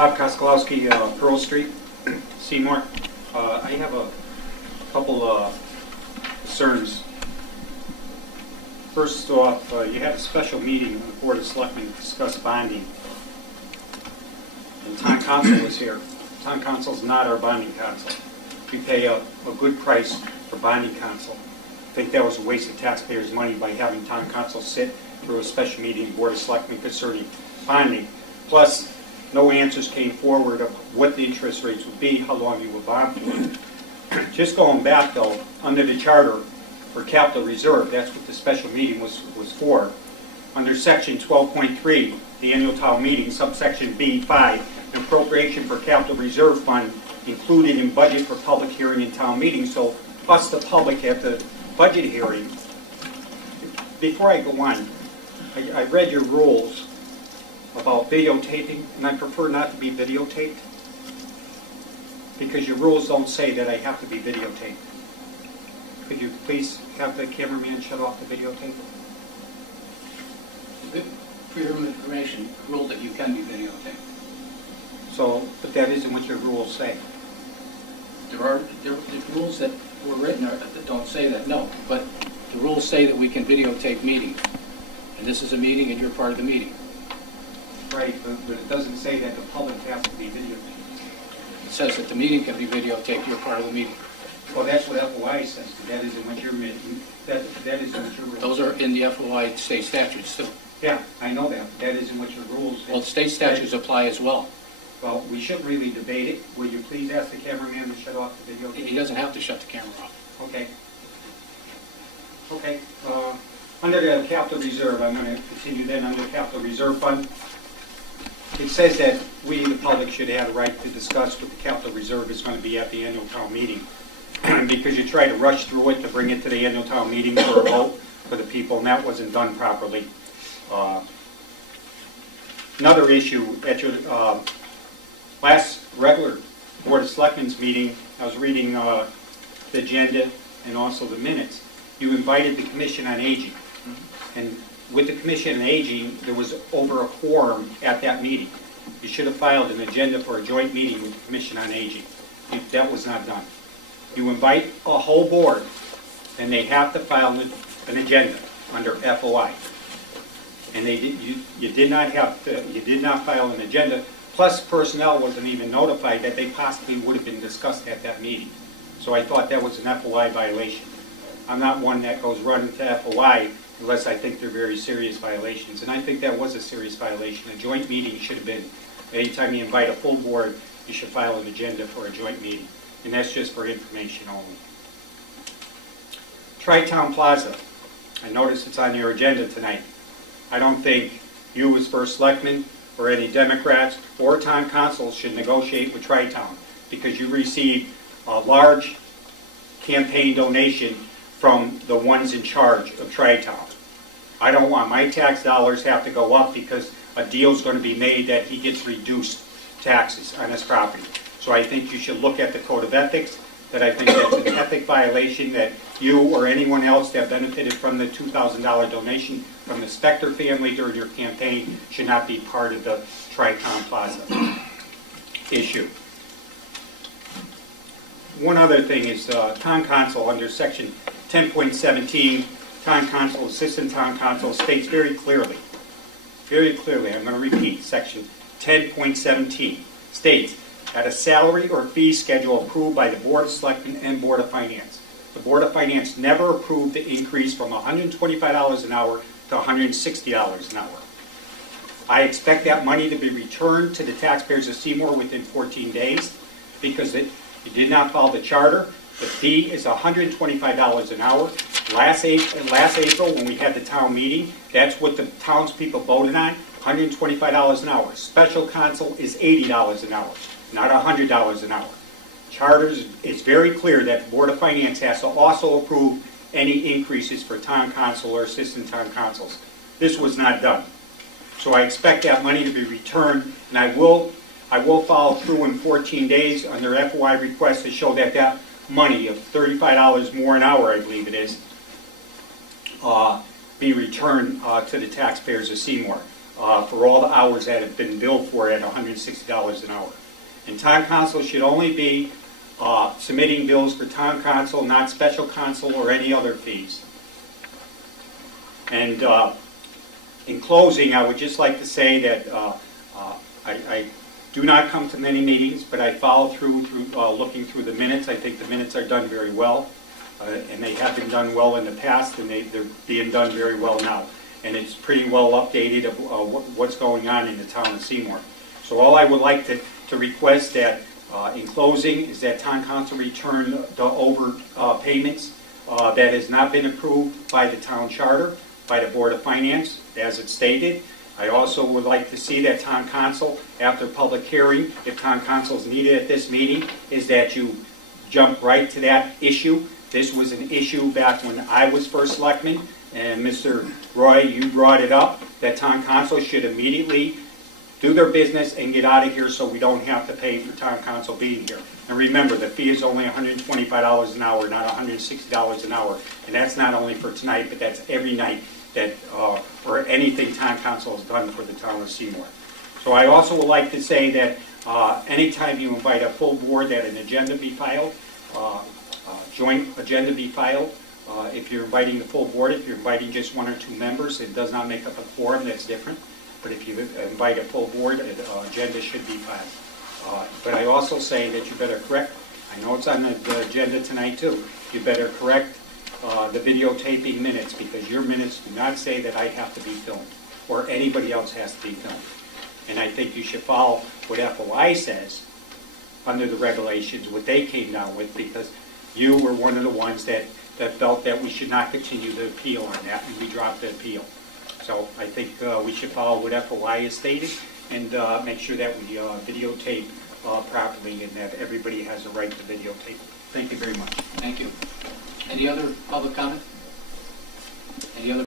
Bob Koskelowski, Pearl Street, Seymour. I have a couple concerns. First off, you had a special meeting of the Board of Selectmen to discuss bonding. And town council was here. Town council is not our bonding council. We pay a good price for bonding council. I think that was a waste of taxpayers' money by having town council sit through a special meeting of the Board of Selectmen concerning bonding. Plus, no answers came forward of what the interest rates would be, how long you would bond for. Just going back, though, under the charter for capital reserve, that's what the special meeting was for. Under section 12.3, the annual town meeting, subsection B5, an appropriation for capital reserve fund included in budget for public hearing and town meeting. So us, the public, at the budget hearing. Before I go on, I read your rules about videotaping, and I prefer not to be videotaped because your rules don't say that I have to be videotaped. Could you please have the cameraman shut off the videotape? Freedom of information rule that you can be videotaped. So, but that isn't what your rules say. There are rules that were written that don't say that, no. But the rules say that we can videotape meetings. And this is a meeting and you're part of the meeting. Right, but it doesn't say that the public has to be videotaped. It says that the meeting can be videotaped, you're part of the meeting. Well, that's what FOI says, but that isn't what you're that isn't what your rules. Those are in the FOI state statutes too. Yeah, I know that, but that isn't what your rules say. Well, state statutes apply as well. Well, we shouldn't really debate it. Will you please ask the cameraman to shut off the video? He doesn't have to shut the camera off. Okay. Okay. Under the capital reserve, I'm going to continue then under the capital reserve fund. It says that we, the public, should have a right to discuss what the capital reserve is going to be at the annual town meeting. Because you try to rush through it to bring it to the annual town meeting for a vote for the people, and that wasn't done properly. Another issue, at your last regular Board of Selectmen's meeting, I was reading the agenda and also the minutes. You invited the Commission on Aging. And with the Commission on Aging, there was over a quorum at that meeting. You should have filed an agenda for a joint meeting with the Commission on Aging. That was not done. You invite a whole board, and they have to file an agenda under FOI. And you did not file an agenda. Plus, personnel wasn't even notified that they possibly would have been discussed at that meeting. So I thought that was an FOI violation. I'm not one that goes running to FOI unless I think they're very serious violations. And I think that was a serious violation. A joint meeting should have been, anytime you invite a full board, you should file an agenda for a joint meeting. And that's just for information only. Tri-Town Plaza. I noticed it's on your agenda tonight. I don't think you as First Selectman or any Democrats or town councils should negotiate with Tri-Town because you received a large campaign donation from the ones in charge of Tri-Town. I don't want my tax dollars have to go up because a deal's going to be made that he gets reduced taxes on his property. So I think you should look at the Code of Ethics, that I think that's an ethic violation that you or anyone else that benefited from the $2,000 donation from the Spector family during your campaign should not be part of the Tri-Town Plaza issue. One other thing is town council under section 10.17, town council, assistant town council states very clearly, I'm going to repeat, section 10.17 states, at a salary or fee schedule approved by the Board of Selectmen and Board of Finance. The Board of Finance never approved the increase from $125 an hour to $160 an hour. I expect that money to be returned to the taxpayers of Seymour within 14 days because you did not follow the charter. The fee is $125 an hour. Last April, when we had the town meeting, that's what the townspeople voted on, $125 an hour. Special counsel is $80 an hour, not $100 an hour. Charters, it's very clear that the Board of Finance has to also approve any increases for town council or assistant town councils. This was not done. So I expect that money to be returned, and I will follow through in 14 days under FOI request to show that that money of $35 more an hour, I believe it is, be returned to the taxpayers of Seymour. for all the hours that have been billed for at $160 an hour. And town council should only be submitting bills for town council, not special counsel or any other fees. And in closing, I would just like to say that I do not come to many meetings, but I follow through looking through the minutes. I think the minutes are done very well, and they have been done well in the past, and they're being done very well now. And it's pretty well updated of what's going on in the town of Seymour. So all I would like to request that in closing is that town council return the overpayments that has not been approved by the town charter, by the Board of Finance, as it's stated. I also would like to see that town council, after public hearing, if town council is needed at this meeting, is that you jump right to that issue. This was an issue back when I was first selectman, and Mr. Roy, you brought it up, that town council should immediately do their business and get out of here so we don't have to pay for town council being here. And remember, the fee is only $125 an hour, not $160 an hour. And that's not only for tonight, but that's every night that or anything town council has done for the town of Seymour. So I also would like to say that anytime you invite a full board, that an agenda be filed, joint agenda be filed. If you're inviting the full board, if you're inviting just one or two members, it does not make up a quorum, that's different. But if you invite a full board, an agenda should be filed. But I also say that you better correct, I know it's on the agenda tonight too, you better correct the videotaping minutes, because your minutes do not say that I have to be filmed or anybody else has to be filmed. And I think you should follow what FOI says under the regulations, what they came down with, because you were one of the ones that felt that we should not continue the appeal on that, and we dropped the appeal. So I think we should follow what FOI has stated and make sure that we videotape properly and that everybody has a right to videotape. Thank you very much. Thank you. Any other public comment? Any other?